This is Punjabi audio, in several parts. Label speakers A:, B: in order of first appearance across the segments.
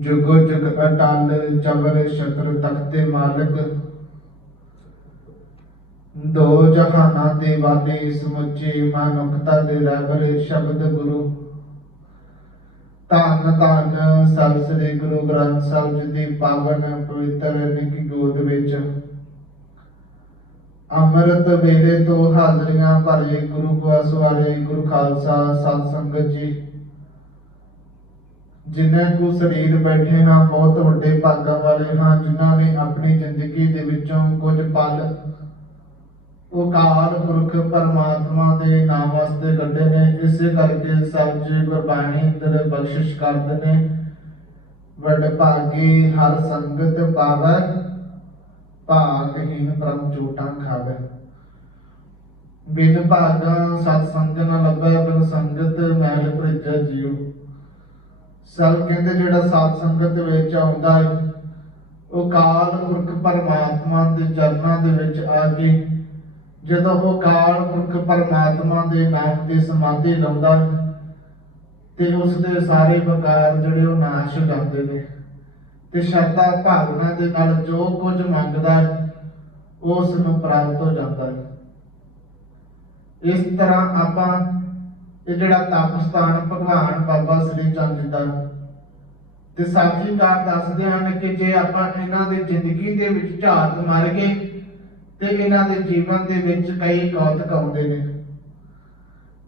A: ਜੁਗੋ ਜੁਗ ਅਟਲ, ਚਵਰ ਸ਼ਤਰ ਤਖਤੇ ਮਾਲਕ। ਦੋ ਜਹਾਨਾਂ ਦੇ ਵਾਦੇ ਸਮੁੱਚੇ ਮਨੁੱਖਤਾ ਦੇ ਰਹਿਬਰ ਸ਼ਬਦ ਗੁਰੂ। ਧੰਨ ਧੰਨ ਸਭ ਸ੍ਰੀ ਗੁਰੂ ਗ੍ਰੰਥ ਸਾਹਿਬ ਜੀ ਦੀ ਪਾਵਨ ਪਵਿੱਤਰ ਨਿੱਕੀ ਗੋਦ ਵਿੱਚ। ਅੰਮ੍ਰਿਤ ਵੇਲੇ ਤੋਂ ਹਾਜ਼ਰੀਆਂ ਭਰੇ ਗੁਰੂ ਗਵਾਸ ਵਾਲੇ ਗੁਰੂ ਖਾਲਸਾ ਸਤ ਸੰਗਤ ਜੀ। ਜਿਨ੍ਹਾਂ ਕੋ ਸਰੀਰ ਬੈਠੇ ਹਾਂ, ਬਹੁਤ ਵੱਡੇ ਭਾਗਾਂ ਵਾਲੇ ਹਾਂ, ਜਿਨ੍ਹਾਂ ਨੇ ਆਪਣੀ ਜ਼ਿੰਦਗੀ ਦੇ ਵਿੱਚੋਂ ਕੁਝ ਪਲ ਉਹ ਪੁਰਖ ਪਰਮਾਤਮਾ ਦੇ ਨਾਮ ਵਾਸਤੇ ਕੱਢੇ ਨੇ। ਇਸੇ ਕਰਕੇ ਸਭ ਜੀ ਗੁਰਬਾਣੀ ਅੰਦਰ ਬਖਸ਼ਿਸ਼ ਕਰਦੇ ਨੇ। ਵੱਡ ਭਾਗੀ ਹਰ ਸੰਗਤ ਪਾਵੈ ਭਾਗਹੀਨ ਬ੍ਰਹਮ ਝੂਟਾਂ ਖਾਵੇ। ਬਿਨ ਭਾਗਾ ਸਤ ਸੰਗ ਨ ਲੱਭੈ, ਬਿਨ ਸੰਗਤ ਮੈਲ ਭਰਿਜੈ ਜੀਉ। ਸਭ ਕਹਿੰਦੇ ਜਿਹੜਾ ਸਾਧ ਸੰਗਤ ਵਿੱਚ ਆਉਂਦਾ ਹੈ ਉਹ ਕਾਲ ਪੁਰਖ ਪਰਮਾਤਮਾ ਦੇ ਚਰਨਾਂ ਦੇ ਵਿੱਚ ਆ ਕੇ ਜਦੋਂ ਉਹ ਕਾਲ ਪੁਰਖ ਪਰਮਾਤਮਾ ਦੇ ਨਾਮ ਦੀ ਸਮਾਧੀ ਲਾਉਂਦਾ ਤੇ ਉਸ ਦੇ ਸਾਰੇ ਵਿਕਾਰ ਜਿਹੜੇ ਉਹ ਨਾਸ਼ ਹੋ ਜਾਂਦੇ ਨੇ। ਤੇ ਸ਼ਰਧਾ ਭਾਵਨਾ ਦੇ ਨਾਲ ਜੋ ਕੁਝ ਮੰਗਦਾ ਹੈ ਉਸ ਨੂੰ ਪ੍ਰਾਪਤ ਹੋ ਜਾਂਦਾ ਹੈ ਇਸ ਤਰ੍ਹਾਂ ਆਪਾਂ ਇਹ ਜਿਹੜਾ ਤਪ ਸਥਾਨ ਭਗਵਾਨ ਬਾਬਾ ਸ੍ਰੀ ਚੰਦ ਜੀ ਦਾ। ਤੇ ਸਾਥੀ ਕਾਰ ਦੱਸਦੇ ਹਨ ਕਿ ਜੇ ਆਪਾਂ ਇਹਨਾਂ ਦੀ ਜ਼ਿੰਦਗੀ ਦੇ ਵਿੱਚ ਝਾਤ ਮਾਰ ਗਏ, ਤੇ ਇਹਨਾਂ ਦੇ ਜੀਵਨ ਦੇ ਵਿੱਚ ਕਈ ਕੌਤਕ ਆਉਂਦੇ ਨੇ।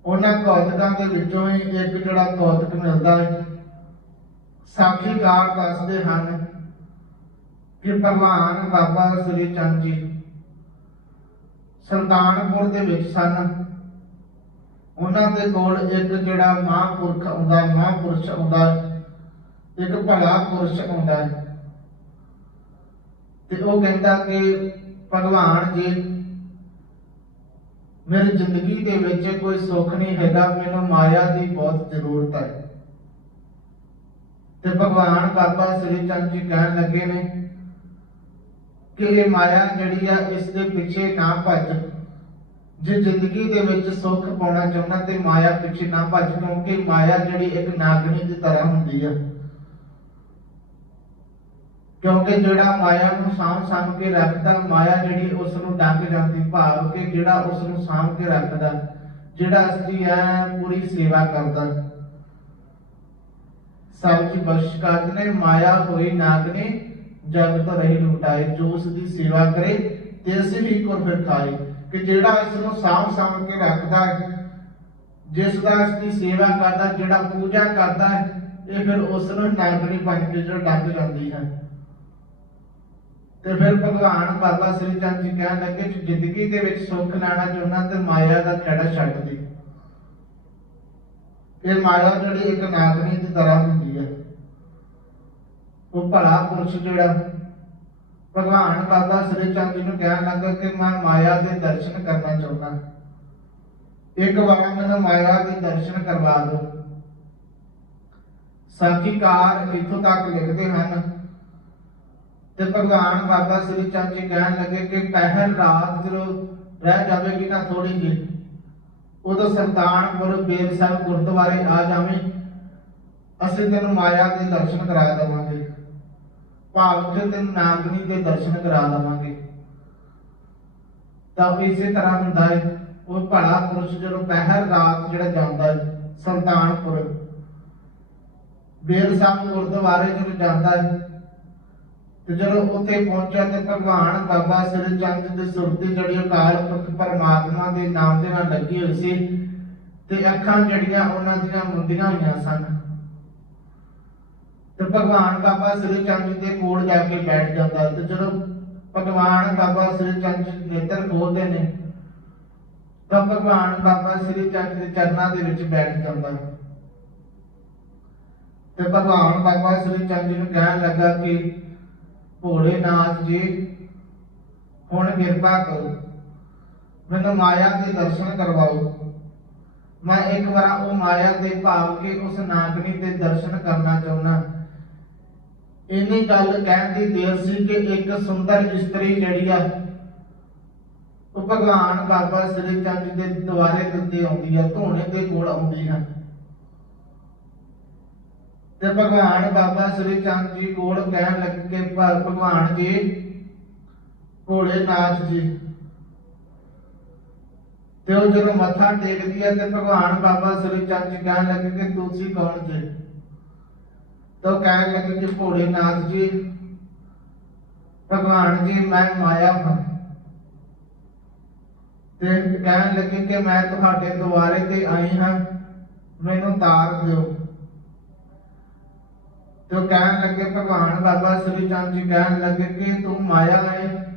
A: ਉਹਨਾਂ ਕੌਤਕਾਂ ਦੇ ਵਿੱਚੋਂ ਹੀ ਇੱਕ ਜਿਹੜਾ ਕੌਤਕ ਮਿਲਦਾ ਹੈ। ਸਾਖੀਕਾਰ ਦੱਸਦੇ ਹਨ ਕਿ ਭਗਵਾਨ ਬਾਬਾ ਸ੍ਰੀ ਚੰਦ ਜੀ ਸੁਲਤਾਨਪੁਰ ਦੇ ਵਿੱਚ ਸਨ। ਉਹਨਾਂ ਦੇ ਕੋਲ ਇੱਕ ਜਿਹੜਾ ਮਹਾਂਪੁਰਖ ਆਉਂਦਾ, ਮਹਾਂਪੁਰਸ਼ ਆਉਂਦਾ, ਇੱਕ ਭਲਾ ਪੁਰਸ਼ ਆਉਂਦਾ। ਤੇ ਉਹ ਕਹਿੰਦਾ ਕਿ ਭਗਵਾਨ ਜੀ, ਮੇਰੀ ਜ਼ਿੰਦਗੀ ਦੇ ਵਿੱਚ ਕੋਈ ਸੁੱਖ ਨਹੀਂ ਹੈਗਾ, ਮੈਨੂੰ ਮਾਇਆ ਦੀ ਬਹੁਤ ਜ਼ਰੂਰਤ ਹੈ। ਤੇ ਭਗਵਾਨ ਬਾਬਾ ਸ੍ਰੀ ਚੰਦ ਜੀ ਕਹਿਣ ਲੱਗੇ ਨੇ ਕਿ ਇਹ ਮਾਇਆ ਜਿਹੜੀ ਆ, ਇਸ ਦੇ ਪਿੱਛੇ ਨਾ ਭੱਜ। ਜੇ ਜ਼ਿੰਦਗੀ ਦੇ ਵਿੱਚ ਸੁੱਖ ਪਾਉਣਾ ਚਾਹੁੰਦਾ ਤੇ ਮਾਇਆ ਪਿੱਛੇ ਨਾ ਭੱਜ, ਕਿਉਂਕਿ ਮਾਇਆ ਜਿਹੜੀ ਇੱਕ ਨਾਗਣੀ ਦੀ ਤਰ੍ਹਾਂ ਹੁੰਦੀ ਆ। ਕਿਉਂਕਿ ਜਿਹੜਾ ਮਾਇਆ ਨੂੰ ਸਾਂਭ ਸਾਂਭ ਕੇ ਰੱਖਦਾ, ਮਾਇਆ ਜਿਹੜੀ ਉਸ ਨੂੰ ਡੰਗ ਜਾਂਦੀ ਭਾਵ ਕਿ ਜਿਹੜਾ ਉਸ ਨੂੰ ਸਾਂਭ ਕੇ ਰੱਖਦਾ, ਜਿਹੜਾ ਅਸਲੀ ਹੈ ਪੂਰੀ ਸੇਵਾ ਕਰਦਾ। ਸਭ ਜੀ ਬਖਸ਼ ਕਰਦੇ ਨੇ, ਮਾਇਆ ਹੋਈ ਨਾਗਨੇ ਜਗਤ ਰਹੀ ਲੁਟਾਏ ਜੋ ਉਸ ਦੀ ਸੇਵਾ ਕਰੇ ਤੇ ਅਸੀਂ ਵੀ ਫਿਰ ਖਾਏ। ਕਿ ਜਿਹੜਾ ਇਸ ਨੂੰ ਸਾਂਭ ਸਾਂਭ ਕੇ ਰੱਖਦਾ ਹੈ, ਜਿਸ ਦਾ ਇਸ ਦੀ ਸੇਵਾ ਕਰਦਾ, ਜਿਹੜਾ ਪੂਜਾ ਕਰਦਾ ਹੈ, ਇਹ ਫਿਰ ਉਸ ਨੂੰ ਨਾਗਣੀ ਬਣ ਕੇ ਜੋ ਡੱਬ ਜਾਂਦੀ ਹੈ। ਤੇ ਫਿਰ ਭਗਵਾਨ ਬਾਬਾ ਸ੍ਰੀ ਚੰਦ ਜੀ ਕਹਿਣ ਲੱਗੇ ਕਿ ਜ਼ਿੰਦਗੀ ਦੇ ਵਿੱਚ ਸੁੱਖ ਲੈਣਾ ਚਾਹੁੰਦਾ ਤੇ ਮਾਇਆ ਦਾ ਖੜਾ ਛੱਡ ਦੇ। ਇਹ ਮਾਇਆ ਜਿਹੜੀ ਇੱਕ ਨਾਗਣੀ ਦੀ ਤਰ੍ਹਾਂ ਹੁੰਦੀ ਹੈ। ਉਹ ਭਲਾ ਪੁਰਸ਼ ਜਿਹੜਾ ਭਗਵਾਨ ਬਾਬਾ ਸ੍ਰੀ ਚੰਦ ਜੀ ਨੂੰ ਕਹਿਣ ਲੱਗਾ ਕਿ ਮੈਂ ਮਾਇਆ ਦੇ ਦਰਸ਼ਨ ਕਰਨਾ ਚਾਹੁੰਦਾ। ਇੱਕ ਵਾਰ ਮੈਨੂੰ ਮਾਇਆ ਦੇ ਦਰਸ਼ਨ ਕਰਵਾ ਦਿਓ। ਸਾਖੀਕਾਰ ਇਥੋਂ ਤੱਕ ਲਿਖਦੇ ਹਨ ਤੇ ਭਗਵਾਨ ਬਾਬਾ ਸ੍ਰੀ ਚੰਦ ਜੀ ਕਹਿਣ ਲੱਗੇ ਕਿ ਪਹਿਲ ਰਾਤ ਜਦੋਂ ਰਹਿ ਜਾਵੇਗੀ ਨਾ ਥੋੜੀ ਜਿਹੀ, ਉਦੋਂ ਸਰਦਾਰਪੁਰ ਬੇਰ ਸਾਹਿਬ ਗੁਰਦੁਆਰੇ ਆ ਜਾਵੇਂ। ਅਸੀਂ ਤੈਨੂੰ ਮਾਇਆ ਦੇ ਦਰਸ਼ਨ ਕਰਾ ਦੇਵਾਂਗੇ। ਭਾਵ ਕਿ ਤੈਨੂੰ ਨਾਗਨੀ ਦੇ ਦਰਸ਼ਨ ਕਰਾ ਦੇਵਾਂਗੇ। ਤਾਂ ਇਸੇ ਤਰ੍ਹਾਂ ਹੁੰਦਾ ਹੈ, ਉਹ ਭਲਾ ਪੁਰਸ਼ ਜਦੋਂ ਪਹਿਰ ਰਾਤ ਜਿਹੜਾ ਜਾਂਦਾ ਹੈ ਸੁਲਤਾਨਪੁਰ ਬੇਰ ਸਾਹਿਬ ਗੁਰਦੁਆਰੇ ਜਦੋਂ ਜਾਂਦਾ ਹੈ, ਤੇ ਜਦੋਂ ਉੱਥੇ ਪਹੁੰਚਿਆ ਤੇ ਭਗਵਾਨ ਬਾਬਾ ਸ੍ਰੀ ਚੰਦ ਦੇ ਸੁਰਤੀ ਜਿਹੜੀ ਅਕਾਲ ਪੁਰਖ ਪਰਮਾਤਮਾ ਦੇ ਨਾਮ ਦੇ ਨਾਲ ਲੱਗੀ ਹੋਈ ਸੀ, ਤੇ ਅੱਖਾਂ ਜਿਹੜੀਆਂ ਉਹਨਾਂ ਦੀਆਂ ਮੁੰਦੀਆਂ ਹੋਈਆਂ ਸਨ। ਤੇ ਭਗਵਾਨ ਬਾਬਾ ਸ੍ਰੀ ਚੰਦ ਜੀ ਦੇ ਕੋਲ ਜਾ ਕੇ ਬੈਠ ਜਾਂਦਾ ਤੇ ਜਦੋਂ ਭਗਵਾਨ ਬਾਬਾ ਸ੍ਰੀ ਚੰਦ ਜੀ ਨੇਤਰ ਖੋਲਦੇ ਨੇ, ਤਾਂ ਭਗਵਾਨ ਬਾਬਾ ਸ੍ਰੀ ਚੰਦ ਦੇ ਚਰਨਾਂ ਦੇ ਵਿੱਚ ਬੈਠ ਜਾਂਦਾ। ਤੇ ਭਗਵਾਨ ਬਾਬਾ ਸ੍ਰੀ ਚੰਦ ਜੀ ਨੂੰ ਕਹਿਣ ਲੱਗਾ ਕਿ, ਭੋਲੇ ਨਾਥ ਜੀ, ਹੁਣ ਕਿਰਪਾ ਕਰੋ, ਮੈਨੂੰ ਮਾਇਆ ਦੇ ਦਰਸ਼ਨ ਕਰਵਾਓ। ਮੈਂ ਇੱਕ ਵਾਰ ਉਹ ਮਾਇਆ ਦੇ ਭਾਵ ਕੇ ਉਸ ਨਾਗਣੀ ਦੇ ਦਰਸ਼ਨ ਕਰਨਾ ਚਾਹੁੰਦਾ। ਇੰਨੀ ਗੱਲ ਕਹਿਣ ਦੀ ਦੇਰ ਸੀ ਕਿ ਇੱਕ ਸੁੰਦਰ ਇਸਤਰੀ ਜਿਹੜੀ ਆ, ਉਹ ਭਗਵਾਨ ਬਾਬਾ ਸ੍ਰੀ ਚੰਦ ਜੀ ਦੇ ਦੁਆਰੇ ਦਿੱਤੇ ਆਉਂਦੀ ਆ, ਧੋਣੇ ਦੇ ਕੋਲ ਆਉਂਦੀ ਹੈ ਤੇ ਭਗਵਾਨ ਬਾਬਾ ਸ੍ਰੀ ਚੰਦ ਜੀ ਕੋਲ ਕਹਿਣ ਲੱਗ ਕੇ ਭਗਵਾਨ ਜੀ, ਭੋਲੇ ਭੋਲੇਨਾਥ ਜੀ। ਤੇ ਉਹ ਜਦੋਂ ਮੱਥਾ ਟੇਕਦੀ ਹੈ ਤੇ ਭਗਵਾਨ ਬਾਬਾ ਸ੍ਰੀ ਚੰਦ ਜੀ ਕਹਿਣ ਲੱਗੇ ਕਿ ਤੁਸੀਂ ਕੌਣ ਜੀ? ਤਾਂ ਉਹ ਕਹਿਣ ਲੱਗੇ ਕਿ ਭੋਲੇਨਾਥ ਜੀ, ਭਗਵਾਨ ਜੀ, ਮੈਂ ਮਾਇਆ ਹਾਂ। ਤੇ ਕਹਿਣ ਲੱਗੇ ਕਿ ਮੈਂ ਤੁਹਾਡੇ ਦੁਆਰੇ ਤੇ ਆਈ ਹਾਂ, ਮੈਨੂੰ ਤਾਰ ਦਿਓ। ਤੇ ਕਹਿਣ ਲੱਗੇ, ਭਗਵਾਨ ਬਾਬਾ ਸ੍ਰੀ ਚੰਦ ਜੀ ਕਹਿਣ ਲੱਗੇ ਕਿ ਤੂੰ ਮਾਇਆ ਹੈ,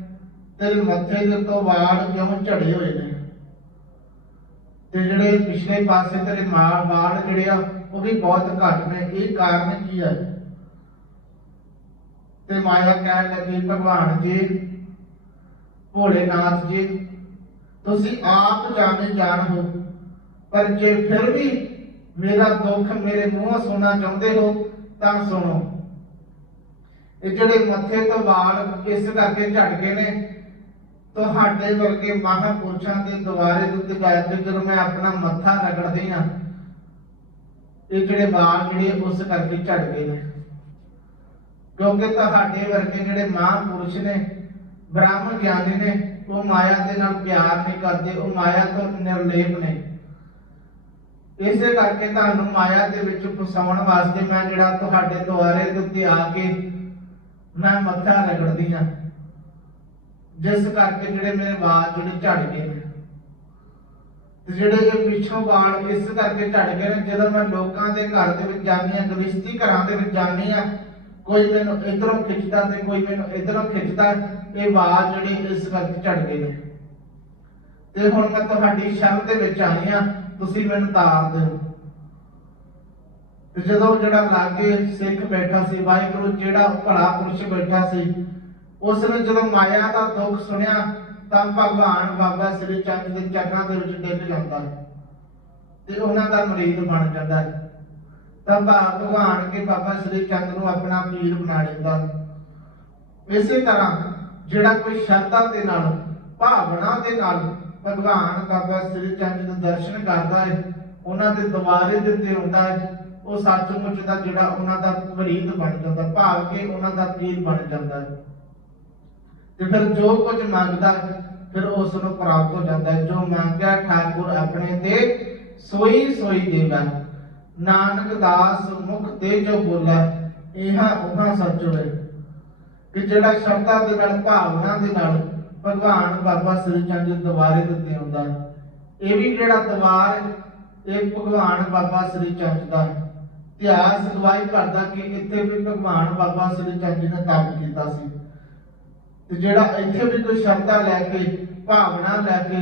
A: ਤੇਰੇ ਮੱਥੇ ਦੇ ਉੱਤੋਂ ਵਾਲ ਕਿਉਂ ਝੜੇ ਹੋਏ ਨੇ? ਤੇ ਜਿਹੜੇ ਪਿਛਲੇ ਪਾਸੇ ਤੇਰੇ ਮਾਲ ਵਾਲ ਜਿਹੜੇ ਆ, ਉਹ ਵੀ ਬਹੁਤ ਘੱਟ ਨੇ। ਇਹ ਕਾਰਨ ਕੀ ਹੈ ਤੇ ਮਾਇਆ ਕਹਿਣ ਲੱਗੀ, ਭਗਵਾਨ ਜੀ ਭੋਲੇਨਾਥ ਜੀ, ਤੁਸੀਂ ਆਪ ਜਾਣੇ ਜਾਣ ਹੋ, ਪਰ ਜੇ ਫਿਰ ਵੀ ਮੇਰਾ ਦੁੱਖ ਮੇਰੇ ਮੂੰਹੋਂ ਸੁਣਨਾ ਚਾਹੁੰਦੇ ਹੋ, ਤਾਂ ਸੁਣੋ। ਇਹ ਜਿਹੜੇ ਮੱਥੇ ਤੋਂ ਵਾਲ ਇਸ ਕਰਕੇ ਝੜ ਗਏ ਨੇ ਤੁਹਾਡੇ ਵਰਗੇ ਮਹਾਪੁਰਸ਼ਾਂ ਦੇ ਦੁਆਰੇ ਦੇ ਉੱਤੇ ਬੈਠ ਕੇ ਜਦੋਂ ਮੈਂ ਆਪਣਾ ਮੱਥਾ ਰਗੜਦੀ ਹਾਂ, ਇਹ ਜਿਹੜੇ ਵਾਲ ਜਿਹੜੇ ਉਸ ਕਰਕੇ ਝੜ ਗਏ ਨੇ। ਕਿਉਂਕਿ ਤੁਹਾਡੇ ਵਰਗੇ ਜਿਹੜੇ ਮਹਾਂਪੁਰਸ਼ ਨੇ, ਬ੍ਰਾਹਮਣ ਗਿਆਨੀ ਨੇ, ਉਹ ਮਾਇਆ ਦੇ ਨਾਲ ਪਿਆਰ ਨਹੀਂ ਕਰਦੇ, ਉਹ ਮਾਇਆ ਤੋਂ ਨਿਰਲੇਪ ਨੇ। ਇਸੇ ਕਰਕੇ ਤੁਹਾਨੂੰ ਮਾਇਆ ਦੇ ਵਿੱਚ ਫਸਾਉਣ ਵਾਸਤੇ ਮੈਂ ਜਿਹੜਾ ਤੁਹਾਡੇ ਦੁਆਰੇ ਦੇ ਉੱਤੇ ਆ ਕੇ ਮੈਂ ਮੱਥਾ ਰਗੜਦੀ ਹਾਂ। ਜਿਸ ਕਰਕੇ ਜਿਹੜੇ ਮੇਰੇ ਵਾਲ ਜਿਹੜੇ ਝੜ ਗਏ ਤੇ ਜਿਹੜੇ ਇਹ ਪਿੱਛੋਂ ਵਾਲ ਇਸ ਕਰਕੇ ਝੜ ਗਏ ਨੇ, ਜਦੋਂ ਮੈਂ ਲੋਕਾਂ ਦੇ ਘਰ ਦੇ ਵਿੱਚ ਜਾਂਦੀ ਹਾਂ ਗ੍ਰਸਤੀ ਘਰਾਂ ਦੇ ਵਿੱਚ ਜਾਂਦੀ ਹਾਂ, ਕੋਈ ਮੈਨੂੰ ਇਧਰੋਂ ਖਿੱਚਦਾ ਤੇ ਕੋਈ ਮੈਨੂੰ ਇਧਰੋਂ ਖਿੱਚਦਾ, ਇਹ ਵਾਲ ਜਿਹੜੇ ਇਸ ਕਰਕੇ ਝੜ ਗਏ ਨੇ। ਤੇ ਹੁਣ ਮੈਂ ਤੁਹਾਡੀ ਸ਼ਰਨ ਦੇ ਵਿੱਚ ਆਈ ਆ ਤੁਸੀਂ ਮੈਨੂੰ ਤਾਰ ਦਿਓ ਤੇ ਜਦੋਂ ਜਿਹੜਾ ਲਾਗੇ ਸਿੱਖ ਬੈਠਾ ਸੀ, ਵਾਹਿਗੁਰੂ ਜਿਹੜਾ ਭਲਾ ਪੁਰਸ਼ ਬੈਠਾ ਸੀ ਉਸ ਨੇ ਜਦੋਂ ਮਾਇਆ ਦਾ ਦੁੱਖ ਸੁਣਿਆ, ਤਾਂ ਭਗਵਾਨ ਬਾਬਾ ਸ੍ਰੀ ਚੰਦ ਦੇ ਚਰਨਾਂ ਦੇ ਵਿੱਚ ਡਿੱਗ ਜਾਂਦਾ ਹੈ ਤੇ ਉਹਨਾਂ ਦਾ ਮਰੀਦ ਬਣ ਜਾਂਦਾ ਹੈ। ਤਾਂ ਭਗਵਾਨ ਕੇ ਬਾਬਾ ਸ੍ਰੀ ਚੰਦ ਨੂੰ ਆਪਣਾ ਪੀਰ ਬਣਾ ਲੈਂਦਾ ਇਸੇ ਤਰ੍ਹਾਂ ਜਿਹੜਾ ਕੋਈ ਸ਼ਰਧਾ ਦੇ ਨਾਲ, ਭਾਵਨਾ ਦੇ ਨਾਲ ਭਗਵਾਨ ਬਾਬਾ ਸ੍ਰੀ ਚੰਦ ਦੇ ਦਰਸ਼ਨ ਕਰਦਾ ਹੈ, ਉਹਨਾਂ ਦੇ ਦੁਆਰੇ ਦੇ ਉੱਤੇ ਹੁੰਦਾ ਹੈ, ਉਹ ਸੱਚਮੁੱਚ ਦਾ ਜਿਹੜਾ ਉਹਨਾਂ ਦਾ ਮਰੀਦ ਬਣ ਜਾਂਦਾ, ਭਾਵ ਕਿ ਉਹਨਾਂ ਦਾ ਪੀਰ ਬਣ ਜਾਂਦਾ ਹੈ। ਤੇ ਫਿਰ ਜੋ ਕੁਝ ਮੰਗਦਾ ਹੈ, ਫਿਰ ਉਸ ਨੂੰ ਪ੍ਰਾਪਤ ਹੋ ਜਾਂਦਾ ਹੈ। ਜੋ ਮੰਗਿਆ ਠਾਕੁਰ ਆਪਣੇ ਤੇ ਸੋਈ ਸੋਈ ਦੇਵਾ ਨਾਨਕ ਦਾਸ ਮੁਖ ਤੇ ਜੋ ਬੋਲਾ ਇਹਾਂ ਉਹਾਂ ਸੱਚ ਹੋਵੇ। ਕਿ ਜਿਹੜਾ ਸ਼ਰਧਾ ਦੇ ਨਾਲ ਭਾਵਨਾ ਦੇ ਨਾਲ ਭਗਵਾਨ ਬਾਬਾ ਸ੍ਰੀ ਚੰਦ ਦੇ ਦਵਾਰੇ ਹੁੰਦਾ ਹੈ ਇਹ ਵੀ ਜਿਹੜਾ ਦਵਾਰ ਇਹ ਭਗਵਾਨ ਬਾਬਾ ਸ੍ਰੀ ਚੰਦ ਦਾ ਇਤਿਹਾਸ ਗਵਾਹੀ ਕਰਦਾ ਕਿ ਇੱਥੇ ਵੀ ਭਗਵਾਨ ਬਾਬਾ ਸ੍ਰੀ ਚੰਦ ਨੇ ਤਪ ਕੀਤਾ ਸੀ। ਤੇ ਜਿਹੜਾ ਇੱਥੇ ਵੀ ਕੋਈ ਸ਼ਰਧਾ ਲੈ ਕੇ, ਭਾਵਨਾ ਲੈ ਕੇ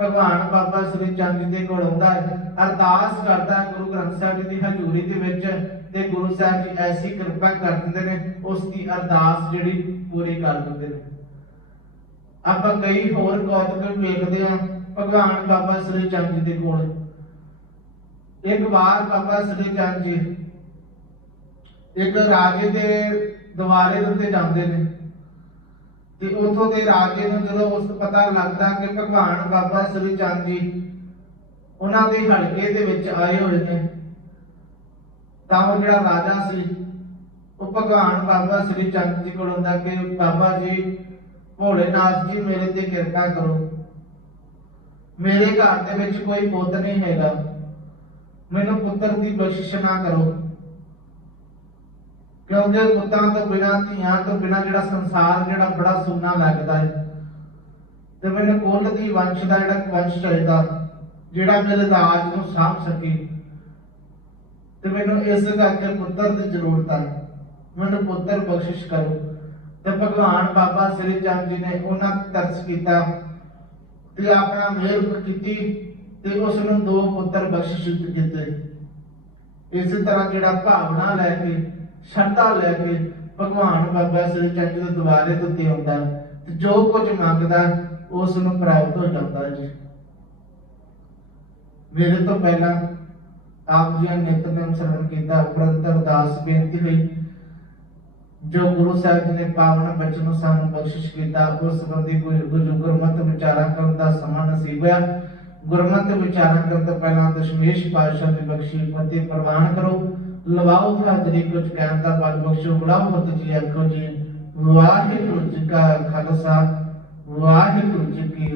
A: ਭਗਵਾਨ ਬਾਬਾ ਸ੍ਰੀ ਚੰਦ ਜੀ ਦੇ ਕੋਲ ਆਉਂਦਾ ਹੈ, ਅਰਦਾਸ ਕਰਦਾ ਗੁਰੂ ਗ੍ਰੰਥ ਸਾਹਿਬ ਜੀ ਦੀ ਹਜ਼ੂਰੀ ਦੇ ਵਿੱਚ ਤੇ ਗੁਰੂ ਸਾਹਿਬ ਜੀ ਐਸੀ ਕਿਰਪਾ ਕਰ ਦਿੰਦੇ ਨੇ, ਉਸ ਦੀ ਅਰਦਾਸ ਜਿਹੜੀ ਪੂਰੀ ਕਰ ਦਿੰਦੇ ਨੇ। ਆਪਾਂ ਕਈ ਹੋਰ ਕੌਤਕ ਵੇਖਦੇ ਹਾਂ, ਭਗਵਾਨ ਬਾਬਾ ਸ੍ਰੀ ਚੰਦ ਜੀ ਦੇ ਕੋਲ। ਇੱਕ ਵਾਰ ਬਾਬਾ ਸ੍ਰੀ ਚੰਦ ਜੀ ਇੱਕ ਰਾਜੇ ਦੇ ਦਵਾਰੇ ਦੇ ਉੱਤੇ ਜਾਂਦੇ ਨੇ। ਤੇ ਉਥੋਂ ਦੇ ਰਾਜੇ ਨੂੰ ਜਦੋਂ ਉਸ ਪਤਾ ਲੱਗਦਾ ਕਿ ਭਗਵਾਨ ਬਾਬਾ ਸ੍ਰੀ ਚੰਦ ਜੀ ਉਹਨਾਂ ਦੇ ਹਲਕੇ ਦੇ ਵਿੱਚ ਆਏ ਹੋਏ ਨੇ, ਤਾਂ ਉਹ ਜਿਹੜਾ ਰਾਜਾ ਸੀ, ਉਹ ਭਗਵਾਨ ਬਾਬਾ ਸ੍ਰੀ ਚੰਦ ਜੀ ਕੋਲ ਹੁੰਦਾ ਕਿ ਬਾਬਾ ਜੀ ਭੋਲੇਨਾਥ ਜੀ ਮੇਰੇ ਤੇ ਕਿਰਪਾ ਕਰੋ। ਮੇਰੇ ਘਰ ਦੇ ਵਿੱਚ ਕੋਈ ਪੁੱਤ ਨਹੀਂ ਹੈਗਾ। ਮੈਨੂੰ ਪੁੱਤਰ ਦੀ ਬਖਸ਼ਿਸ਼ ਨਾ ਕਰੋ। ਕਿਉਂਕਿ ਪੁੱਤਾਂ ਤੋਂ ਬਿਨਾਂ, ਧੀਆਂ ਤੋਂ ਬਿਨਾਂ ਜਿਹੜਾ ਸੰਸਾਰ, ਜਿਹੜਾ ਬੜਾ ਸੁੰਨਾ ਲੱਗਦਾ ਹੈ, ਤੇ ਮੈਨੂੰ ਕੁੱਲ ਦੀ ਵੰਸ਼ ਦਾ ਜਿਹੜਾ ਵੰਸ਼ ਚਾਹੀਦਾ ਜਿਹੜਾ ਮੇਰੇ ਰਾਜ ਨੂੰ ਸਾਂਭ ਸਕੇ। ਤੇ ਮੈਨੂੰ ਇਸ ਕਰਕੇ ਪੁੱਤਰ ਦੀ ਜ਼ਰੂਰਤ ਹੈ ਮੈਨੂੰ ਪੁੱਤਰ ਬਖਸ਼ਿਸ਼ ਕਰੋ। ਤੇ ਭਗਵਾਨ ਬਾਬਾ ਸ੍ਰੀ ਚੰਦ ਜੀ ਨੇ ਉਹਨਾਂ ਤੇ ਤਰਸ ਕੀਤਾ ਤੇ ਆਪਣਾ ਮਿਹਰ ਕੀਤੀ ਤੇ ਉਸ ਨੂੰ ਦੋ ਪੁੱਤਰ ਬਖਸ਼ਿਸ਼ ਕੀਤੇ। ਇਸੇ ਤਰ੍ਹਾਂ ਜਿਹੜਾ ਭਾਵਨਾ ਲੈ ਕੇ ਸ਼ਰਧਾ ਲੈ ਕੇ ਭਗਵਾਨ ਬਾਬਾ ਸ੍ਰੀ ਚੰਦ ਦੇ ਦੁਆਰੇ ਦੇ ਆਉਂਦਾ ਤੇ ਜੋ ਕੁਝ ਮੰਗਦਾ ਉਸ ਨੂੰ ਪ੍ਰਾਪਤ ਹੋ ਜਾਂਦਾ ਜੀ। ਮੇਰੇ ਤੋਂ ਪਹਿਲਾਂ ਆਪ ਜੀ ਨੇ ਨਿਤਨੇਮ ਸਰਵਣ ਕੀਤਾ ਉਪਰੰਤ ਅਰਦਾਸ ਬੇਨਤੀ ਹੋਈ, ਜੋ ਗੁਰੂ ਸਾਹਿਬ ਜੀ ਨੇ ਪਾਵਨ ਬਚਨ ਸਾਨੂੰ ਬਖਸ਼ਿਸ਼ ਕੀਤਾ, ਉਸ ਸੰਬੰਧੀ ਕੋਈ ਗੁਰਮਤ ਵਿਚਾਰਾਂ ਕਰਨ ਦਾ ਸਮਾਂ ਨਸੀਬ ਹੋਇਆ। ਗੁਰਮਤ ਵਿਚਾਰਾਂ ਕਰਨ ਤੋਂ ਪਹਿਲਾਂ ਦਸ਼ਮੇਸ਼ ਪਾਤਸ਼ਾਹ ਦੀ ਬਖਸ਼ੀ ਪਤੀ ਪ੍ਰਵਾਨ ਕਰੋ। ਲਵਾਓ ਹਾਜ਼ਰੀ ਕੁਝ ਕਹਿਣ ਦਾ ਬਲ ਬਖਸ਼ੋ, ਬੁਲਾਓ ਮਤ ਜੀ ਆਖੋ ਜੀ, ਵਾਹਿਗੁਰੂ ਜੀ ਕਾ ਖਾਲਸਾ, ਵਾਹਿਗੁਰੂ ਜੀ ਕੀ